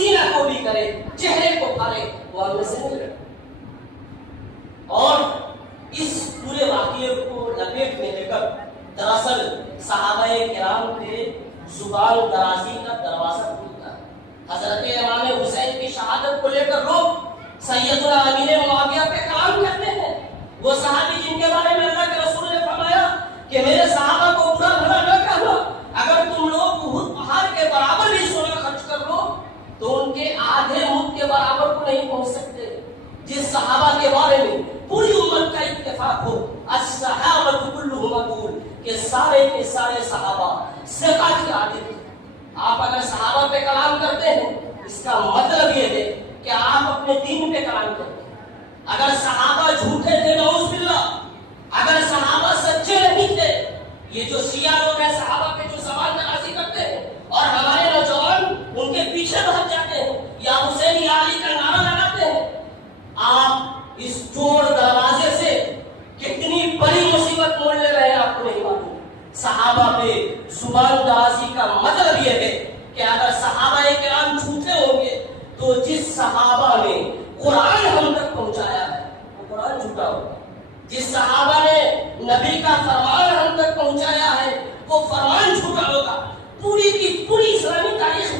سینہ کو بھی کرے، چہرے کو پھاڑے، وہ ہم میں سے نہیں لڑے۔ اور اس پورے واقعے کو لپیٹ میں لے کر دراصل صحابہ کرام کے زبان درازی کا دروازہ کھلتا ہے۔ حضرت امام حسین کی شہادت کو لے کر لوگ سیدنا امیر معاویہ پہ کلام کرتے ہیں، وہ صحابی جن کے بارے میں اللہ کے رسول نے فرمایا کہ میرے صحابہ کو برا بھلا نہ کہنا، اگر تم لوگ احد پہاڑ کے برابر بھی سونا خرچ کر لو تو ان کے آدھے مد کے برابر کو نہیں پہنچ سکتے۔ جس صحابہ کے بارے میں پوری امت کا اتفاق ہو، الصحابۃ کلھم عدول، کہ سارے کے سارے صحابہ ثقات کے عادل تھے۔ آپ اگر صحابہ پہ کلام کرتے ہیں اس کا مطلب یہ ہے کہ آپ اپنے دین پہ کلام کرتے ہیں۔ اگر صحابہ جھوٹے تھے نعوذ باللہ، اگر صحابہ سچے نہیں تھے، یہ جو شیعہ لوگ ہیں صحابہ پہ جو زبان درازی کرتے ہیں اور ہمارے نوجوان ان کے پیچھے بھاگ جاتے ہیں یا حسین یا علی کا نعرہ لگاتے ہیں، آپ اس چور دروازے سے کتنی بڑی مصیبت موڑ لے رہے ہیں آپ کو نہیں معلوم۔ صحابہ پہ زبان درازی کا مطلب یہ ہے کہ اگر صحابہ کرام جھوٹے ہوں گے تو جس صحابہ نے قرآن ہم تک پہنچایا ہے وہ قرآن جھوٹا ہوگا، جس صحابہ نے نبی کا فرمان ہم تک پہنچایا ہے وہ فرمان جھوٹا ہوگا۔ پوری کی پوری اسلامی تاریخ